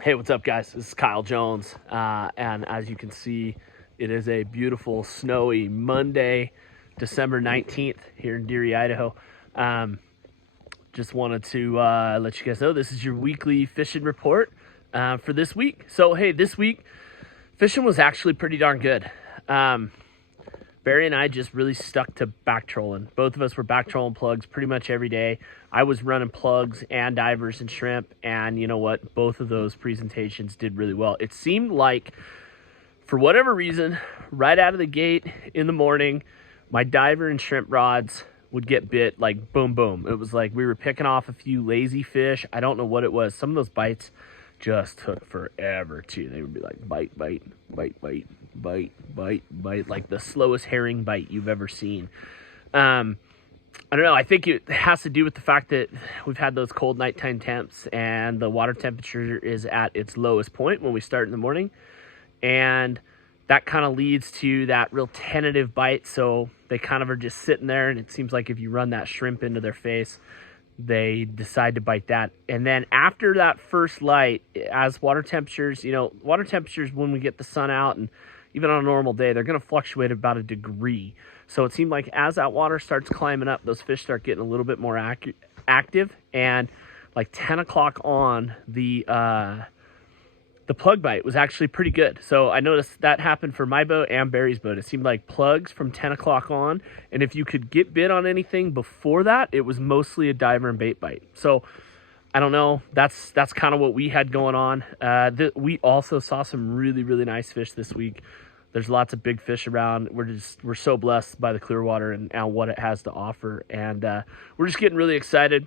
Hey, what's up, guys? This is Kyle Jones, and as you can see, it is a beautiful, snowy Monday, December 19th here in Deary, Idaho. Just wanted to let you guys know this is your weekly fishing report for this week. So, hey, this week, fishing was actually pretty darn good. Barry and I just really stuck to back trolling. Both of us were back trolling plugs pretty much every day. I was running plugs and divers and shrimp, and you know what? Both of those presentations did really well. It seemed like, for whatever reason, right out of the gate in the morning, my diver and shrimp rods would get bit like boom, boom. It was like we were picking off a few lazy fish. I don't know what it was. Some of those bites just took forever too. They would be like bite, bite, bite, bite, bite, bite, bite, like the slowest herring bite you've ever seen. I don't know. I think it has to do with the fact that we've had those cold nighttime temps and the water temperature is at its lowest point when we start in the morning. And that kind of leads to that real tentative bite. So they kind of are just sitting there, and it seems like if you run that shrimp into their face, they decide to bite that. And then after that first light, as water temperatures, when we get the sun out and even on a normal day, they're going to fluctuate about a degree. So it seemed like as that water starts climbing up, those fish start getting a little bit more active. And like 10 o'clock on, the plug bite was actually pretty good. So I noticed that happened for my boat and Barry's boat. It seemed like plugs from 10 o'clock on. And if you could get bit on anything before that, it was mostly a diver and bait bite. So I don't know. That's kind of what we had going on. We also saw some really, really nice fish this week. There's lots of big fish around. We're so blessed by the Clearwater and what it has to offer. And we're just getting really excited.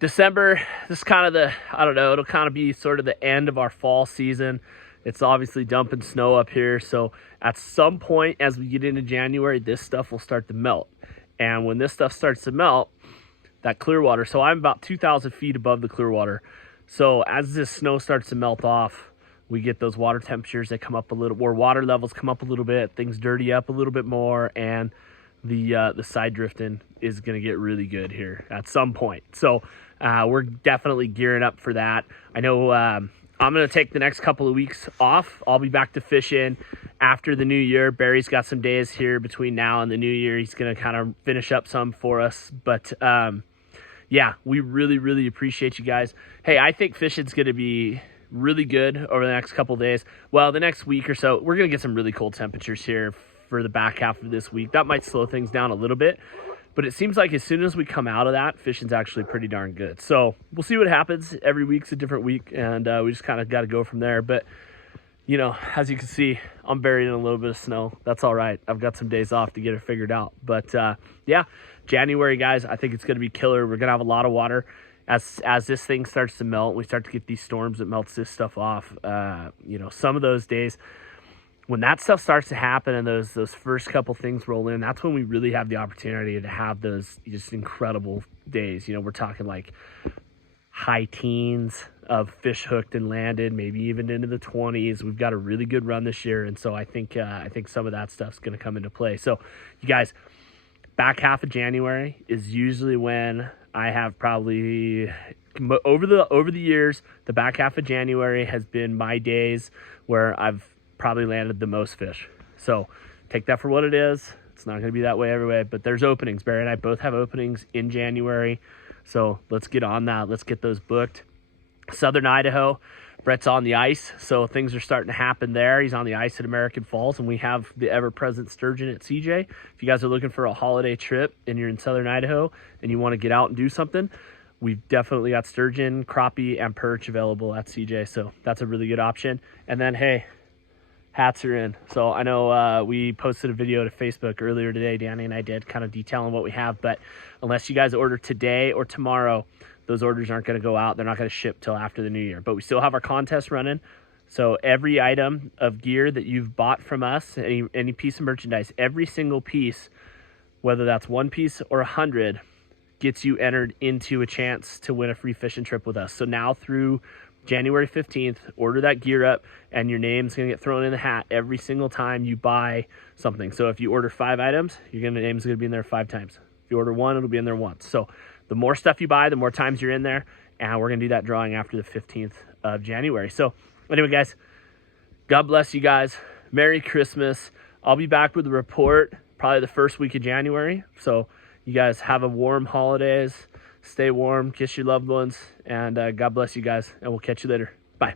December, this is kind of it'll kind of be sort of the end of our fall season. It's obviously dumping snow up here. So at some point as we get into January, this stuff will start to melt. And when this stuff starts to melt, that Clearwater, so I'm about 2,000 feet above the Clearwater. So as this snow starts to melt off, we get those water temperatures that come up a little, or water levels come up a little bit, things dirty up a little bit more, and the side drifting is going to get really good here at some point. So we're definitely gearing up for that. I know I'm going to take the next couple of weeks off. I'll be back to fishing after the new year. Barry's got some days here between now and the new year. He's going to kind of finish up some for us. But yeah, we really, really appreciate you guys. Hey, I think fishing's going to be really good over the next couple of days. Well, the next week or so, we're going to get some really cold temperatures here for the back half of this week. That might slow things down a little bit. But it seems like as soon as we come out of that, fishing's actually pretty darn good. So we'll see what happens. Every week's a different week, and we just kind of got to go from there. But, as you can see, I'm buried in a little bit of snow. That's all right. I've got some days off to get it figured out. But, yeah, January, guys, I think it's going to be killer. We're going to have a lot of water. As this thing starts to melt, we start to get these storms that melts this stuff off. Some of those days, when that stuff starts to happen and those first couple things roll in, that's when we really have the opportunity to have those just incredible days. We're talking like high teens of fish hooked and landed, maybe even into the 20s. We've got a really good run this year, and so I think some of that stuff's going to come into play. So, you guys, back half of January is usually when I have probably over the years, the back half of January has been my days where I've probably landed the most fish. So take that for what it is. It's not going to be that way every way, but there's openings. Barry and I both have openings in January. So let's get on that. Let's get those booked. Southern Idaho, Brett's on the ice. So things are starting to happen there. He's on the ice at American Falls, and we have the ever-present sturgeon at CJ. If you guys are looking for a holiday trip and you're in Southern Idaho and you want to get out and do something, we've definitely got sturgeon, crappie, and perch available at CJ. So that's a really good option. And then, hey, hats are in. So I know we posted a video to Facebook earlier today. Danny and I did, kind of detailing what we have. But unless you guys order today or tomorrow, those orders aren't going to go out. They're not going to ship till after the new year. But we still have our contest running. So every item of gear that you've bought from us, any piece of merchandise, every single piece, whether that's one piece or 100, gets you entered into a chance to win a free fishing trip with us. So now through January 15th, order that gear up, and your name's going to get thrown in the hat every single time you buy something. So if you order 5 items, your name's going to be in there 5 times. If you order 1, it'll be in there once. So the more stuff you buy, the more times you're in there. and we're going to do that drawing after the 15th of January. So anyway, guys, God bless you guys. Merry Christmas. I'll be back with a report probably the first week of January. So you guys have a warm holidays. Stay warm. Kiss your loved ones. And God bless you guys. And we'll catch you later. Bye.